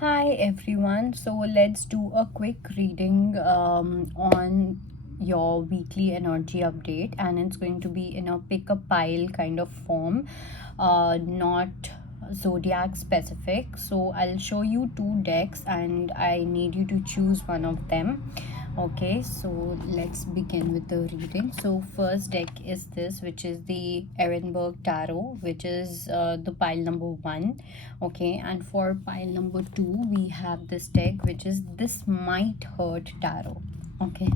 Hi everyone. So let's do a quick reading on your weekly energy update, and it's going to be in a pick a pile kind of form, not zodiac specific. So I'll show you two decks, and I need you to choose one of them. Okay, so let's begin with the reading. So first deck is this, which is the Ehrenberg Tarot, which is the pile number 1. Okay, and for pile number 2 we have this deck, which is This Might Hurt Tarot. Okay,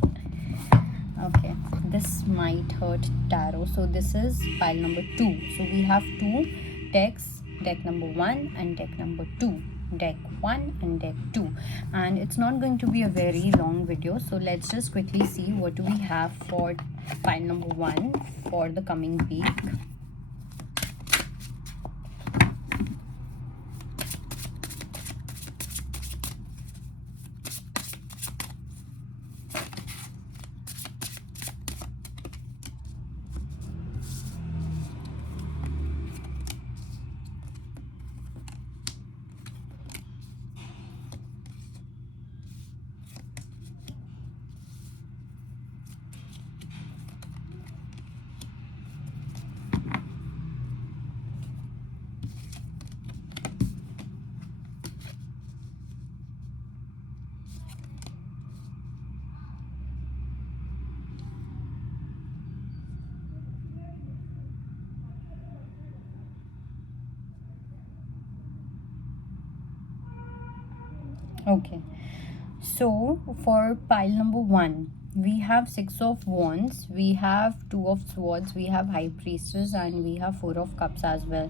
This Might Hurt Tarot. So this is pile number 2. So we have two decks, deck number 1 and deck number 2, deck 1 and deck 2, and it's not going to be a very long video. So let's just quickly see what do we have for pile number 1 for the coming week. Okay, so for pile number 1 we have 6 of wands, we have 2 of swords, we have high priestess, and we have 4 of cups as well.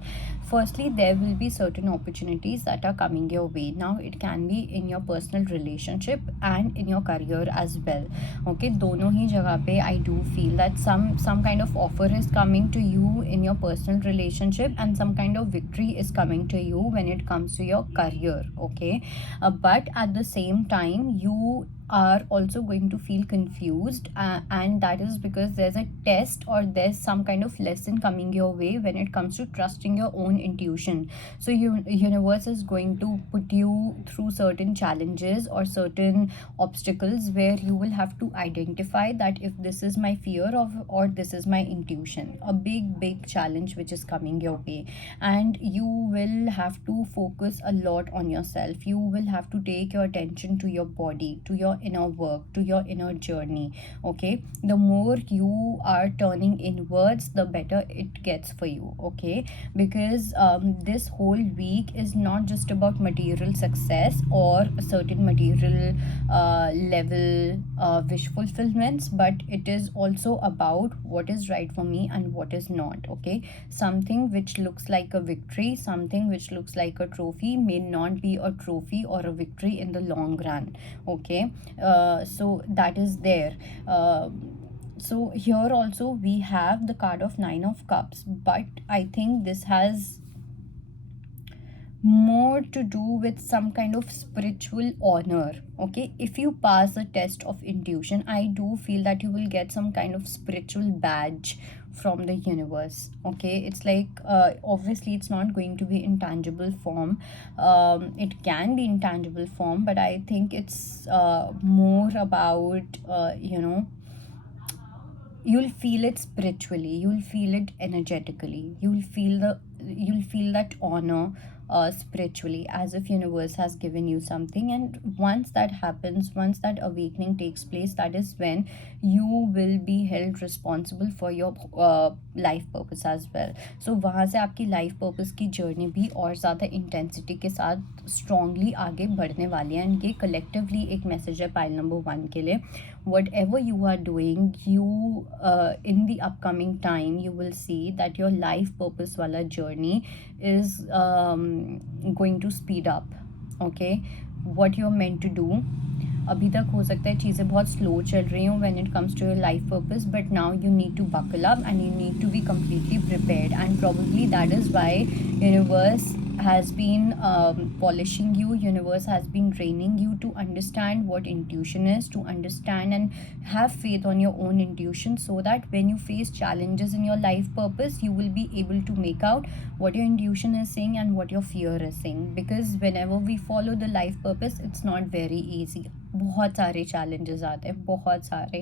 Firstly, there will be certain opportunities that are coming your way. Now it can be in your personal relationship and in your career as well. Okay, दोनों ही जगह पे I do feel that some kind of offer is coming to you in your personal relationship, and some kind of victory is coming to you when it comes to your career. Okay, but at the same time you are also going to feel confused, and that is because there's a test or there's some kind of lesson coming your way when it comes to trusting your own intuition. So universe is going to put you through certain challenges or certain obstacles where you will have to identify that if this is my fear of or this is my intuition. A big challenge which is coming your way, and you will have to focus a lot on yourself. You will have to take your attention to your body, to your inner work, to your inner journey. Okay, the more you are turning inwards, the better it gets for you. Okay, because this whole week is not just about material success or a certain material level wish fulfillments, but it is also about what is right for me and what is not. Okay, something which looks like a victory, something which looks like a trophy may not be a trophy or a victory in the long run. Okay, so that is there. So here also we have the card of 9 of cups, but I think this has more to do with some kind of spiritual honor. Okay, if you pass the test of intuition, I do feel that you will get some kind of spiritual badge from the universe. Okay, it's like obviously it's not going to be in tangible form. It can be in tangible form, but I think it's more about you'll feel it spiritually, you'll feel it energetically, you'll feel that honor spiritually, as if universe has given you something. And once that happens, once that awakening takes place, that is when you will be held responsible for your life purpose as well. So वहाँ से आपकी life purpose की journey भी और ज़्यादा intensity के साथ strongly आगे बढ़ने वाली है. And ये collectively एक message है pile number 1 के लिए. Whatever you are doing, you in the upcoming time you will see that your life purpose wala journey is going to speed up. Okay, what you're meant to do, अभी तक हो सकता है चीज़ें बहुत slow चल रही हों when it comes to your life purpose, but now you need to buckle up and you need to be completely prepared, and probably that is why universe has been polishing you. Universe has been training you to understand what intuition is, to understand and have faith on your own intuition, so that when you face challenges in your life purpose, you will be able to make out what your intuition is saying and what your fear is saying. Because whenever we follow the life purpose, it's not very easy. बहुत सारे challenges आते हैं, बहुत सारे,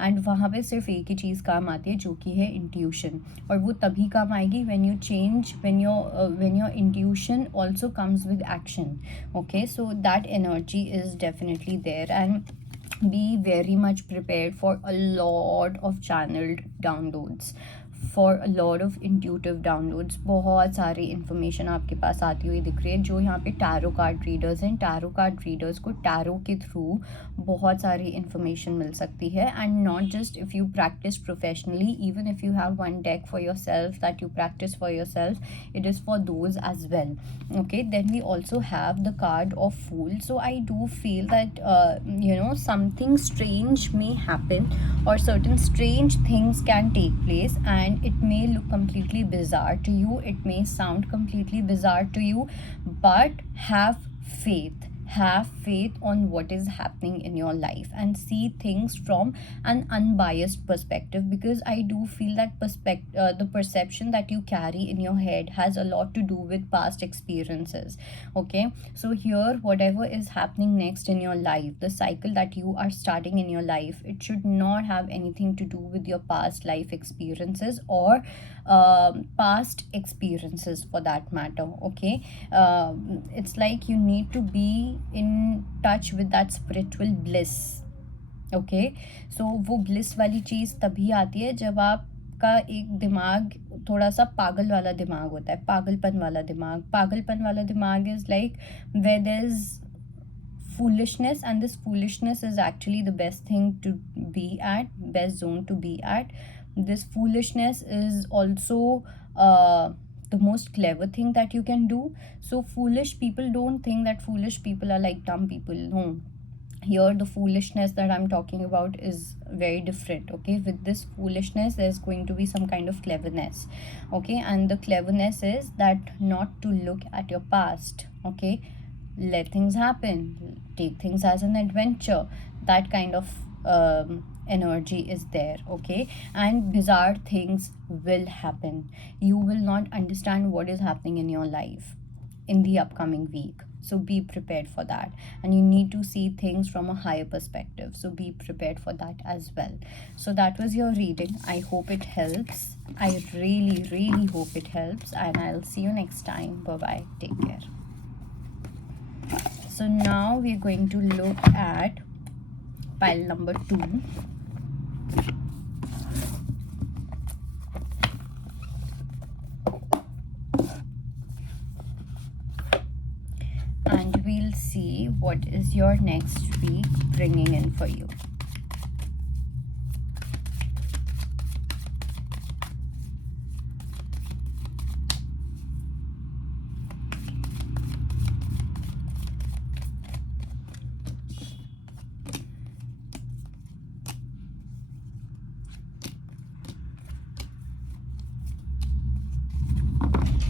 and वहाँ पे सिर्फ एक ही चीज़ काम आती है, जो कि है इंट्यूशन. और वो तभी काम आएगी when you change, when your intuition also comes with action. Okay, so that energy is definitely there, and be very much prepared for a lot of channeled downloads, for a lot of intuitive downloads. बहुत सारी information आपके पास आती हुई दिख रही है. जो यहाँ पे टैरो कार्ड रीडर्स हैं, टैरो कार्ड रीडर्स को टैरो के थ्रू बहुत सारी information मिल सकती है. And not just if you practice professionally, even if you have one deck for yourself that you practice for yourself, it is for those as well. Okay, then we also have the card of Fool. So I do feel that something strange may happen, or certain strange things can take place, and it may look completely bizarre to you, it may sound completely bizarre to you, but have faith. Have faith on what is happening in your life, and see things from an unbiased perspective, because I do feel that the perception that you carry in your head has a lot to do with past experiences. Okay, so here, whatever is happening next in your life, the cycle that you are starting in your life, it should not have anything to do with your past life experiences, or past experiences for that matter. Okay, it's like you need to be in touch with that spiritual bliss. Okay, so वो bliss वाली चीज़ तभी आती है जब आपका एक दिमाग थोड़ा सा पागल वाला दिमाग होता है, पागलपन वाला दिमाग. पागलपन वाला दिमाग is like where there is foolishness, and this foolishness is actually the best thing to be at, best zone to be at. This foolishness is also the most clever thing that you can do. So foolish people, don't think that foolish people are like dumb people. No, here the foolishness that I'm talking about is very different. Okay, with this foolishness there's going to be some kind of cleverness. Okay, and the cleverness is that not to look at your past. Okay, let things happen, take things as an adventure. That kind of energy is there. Okay, and bizarre things will happen. You will not understand what is happening in your life in the upcoming week, so be prepared for that. And you need to see things from a higher perspective, so be prepared for that as well. So that was your reading. I hope it helps. I really hope it helps, and I'll see you next time. Bye bye, take care. So now we're going to look at pile number 2. And we'll see what is your next week bringing in for you.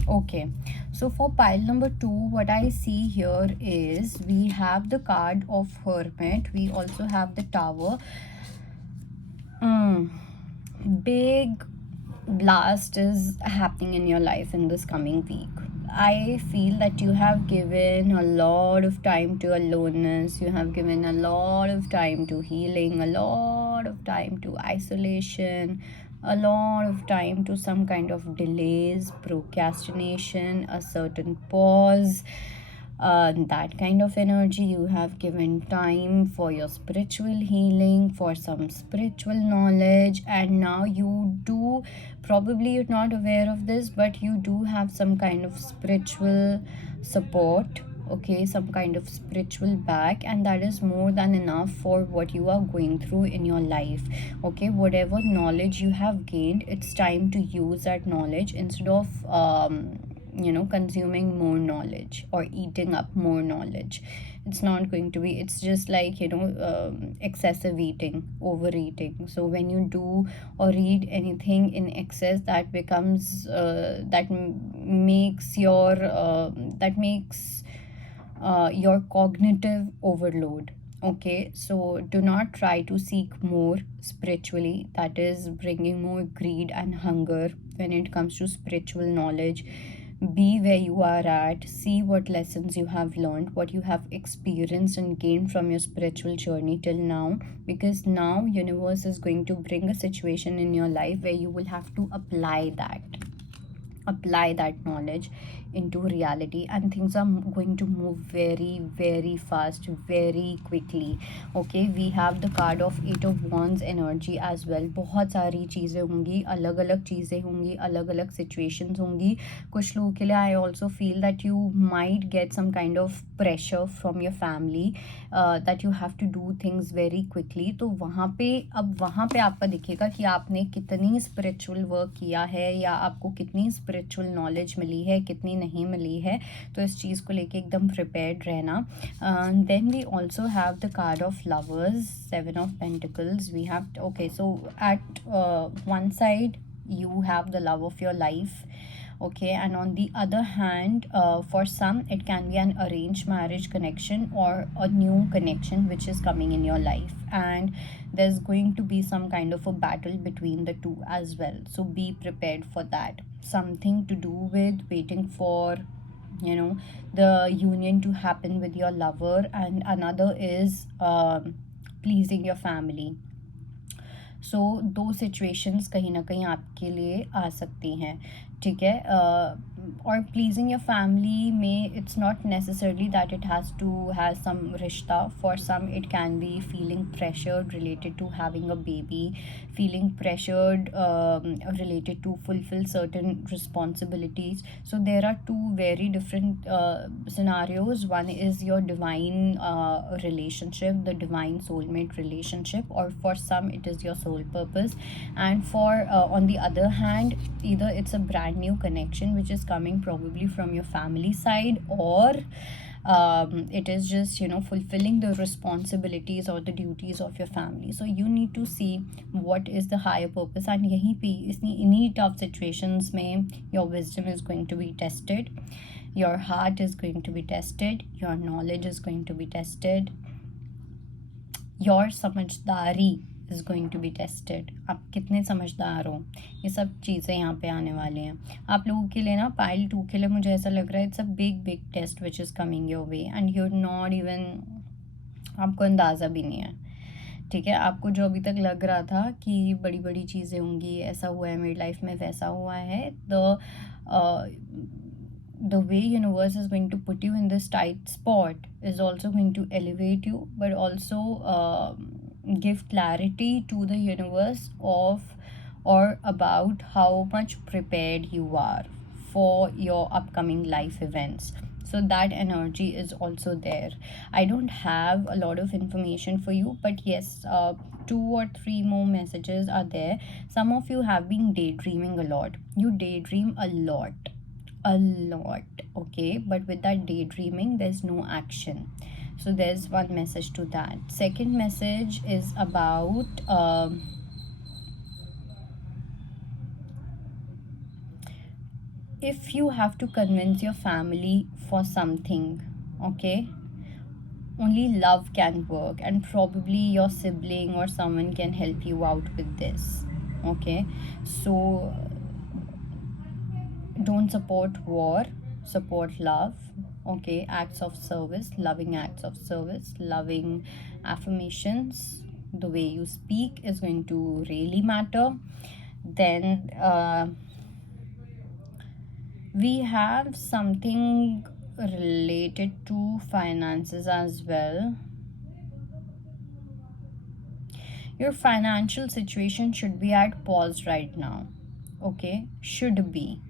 Okay, so for pile number 2, what I see here is we have the card of Hermit. We also have the Tower. Big blast is happening in your life in this coming week. I feel that you have given a lot of time to aloneness. You have given a lot of time to healing, a lot of time to isolation, a lot of time to some kind of delays, procrastination, a certain pause. That kind of energy. You have given time for your spiritual healing, for some spiritual knowledge, and now you do, probably you're not aware of this, but you do have some kind of spiritual support. Okay, some kind of spiritual back, and that is more than enough for what you are going through in your life. Okay, whatever knowledge you have gained, it's time to use that knowledge instead of consuming more knowledge or eating up more knowledge. It's not going to be, it's just like, excessive eating, overeating. So when you do or read anything in excess, that becomes that makes your cognitive overload. Okay, so do not try to seek more spiritually. That is bringing more greed and hunger when it comes to spiritual knowledge. Be where you are at, see what lessons you have learned, what you have experienced and gained from your spiritual journey till now, because now universe is going to bring a situation in your life where you will have to apply that knowledge into reality, and things are going to move very very fast, very quickly. Okay, we have the card of 8 of Wands energy as well. बहुत सारी चीज़ें होंगी, अलग अलग चीज़ें होंगी, अलग अलग situations होंगी. कुछ लोगों के लिए I also feel that you might get some kind of pressure from your family that you have to do things very quickly. तो वहाँ पे आपका दिखेगा कि आपने कितनी स्पिरिचुअल वर्क किया है, या आपको कितनी स्पिरिचुअल नॉलेज मिली है, कितनी नहीं मिली है. तो इस चीज़ को लेके एकदम प्रिपेयर्ड रहना. Then we also have the card of lovers, 7 of Pentacles. We have okay, so at one side you have the love of your life. Okay, and on the other hand, for some it can be an arranged marriage connection or a new connection which is coming in your life, and there's going to be some kind of a battle between the two as well. So be prepared for that. Something to do with waiting for the union to happen with your lover, and another is pleasing your family. सो दो situations कहीं ना कहीं आपके लिए आ सकती हैं. ठीक है, और प्लीजिंग योर फैमिली में it's not necessarily that it has to has some रिश्ता. For some it can be feeling pressured related to having a baby, feeling pressured related to fulfill certain responsibilities. So there are two very different scenarios. One is your divine relationship, the divine soulmate relationship, or for some it is your soul purpose. And for on the other hand, either it's a brand new connection which is coming probably from your family side, or it is just fulfilling the responsibilities or the duties of your family. So you need to see what is the higher purpose, and yahi pe इन्हीं tough situations में your wisdom is going to be tested, your heart is going to be tested, your knowledge is going to be tested, your समझदारी is going to be tested. आप कितने समझदार हो, ये सब चीज़ें यहाँ पे आने वाले हैं आप लोगों के लिए ना. पाइल 2 के लिए मुझे ऐसा लग रहा है it's a big test which is coming your way, and you not even, आपको अंदाज़ा भी नहीं है. ठीक है, आपको जो अभी तक लग रहा था कि बड़ी बड़ी चीज़ें होंगी, ऐसा हुआ है मेरी लाइफ में, वैसा हुआ है, the way universe is going to put you in this tight spot is also going to elevate you, but also give clarity to the universe of or about how much prepared you are for your upcoming life events. So that energy is also there. I don't have a lot of information for you, but yes, 2 or 3 more messages are there. Some of you have been daydreaming a lot. You daydream a lot, okay, but with that daydreaming there's no action. So there's one message to that. Second message is about if you have to convince your family for something, okay, only love can work, and probably your sibling or someone can help you out with this. Okay, so don't support war, support love. Okay, acts of service, loving acts of service, loving affirmations, the way you speak is going to really matter. Then we have something related to finances as well. Your financial situation should be at pause right now. Okay, should be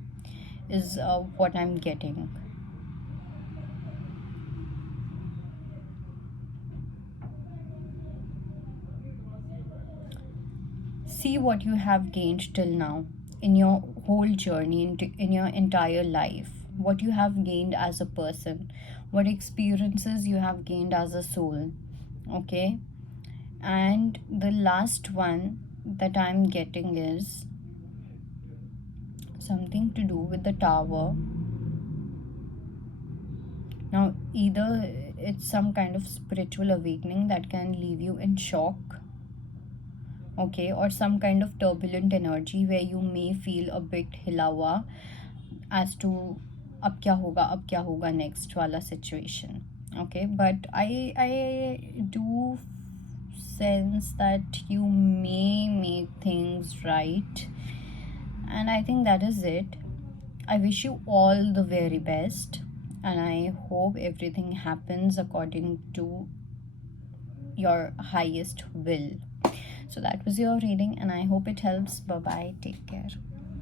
is what I'm getting. See what you have gained till now in your whole journey, in your entire life. what you have gained as a person, what experiences you have gained as a soul. Okay, and the last one that I'm getting is something to do with the tower. Now, either it's some kind of spiritual awakening that can leave you in shock, okay, or some kind of turbulent energy where you may feel a bit hila hua as to अब क्या होगा next वाला situation. Okay, but I do sense that you may make things right, and I think that is it. I wish you all the very best, and I hope everything happens according to your highest will. So that was your reading, and I hope it helps. Bye bye, take care.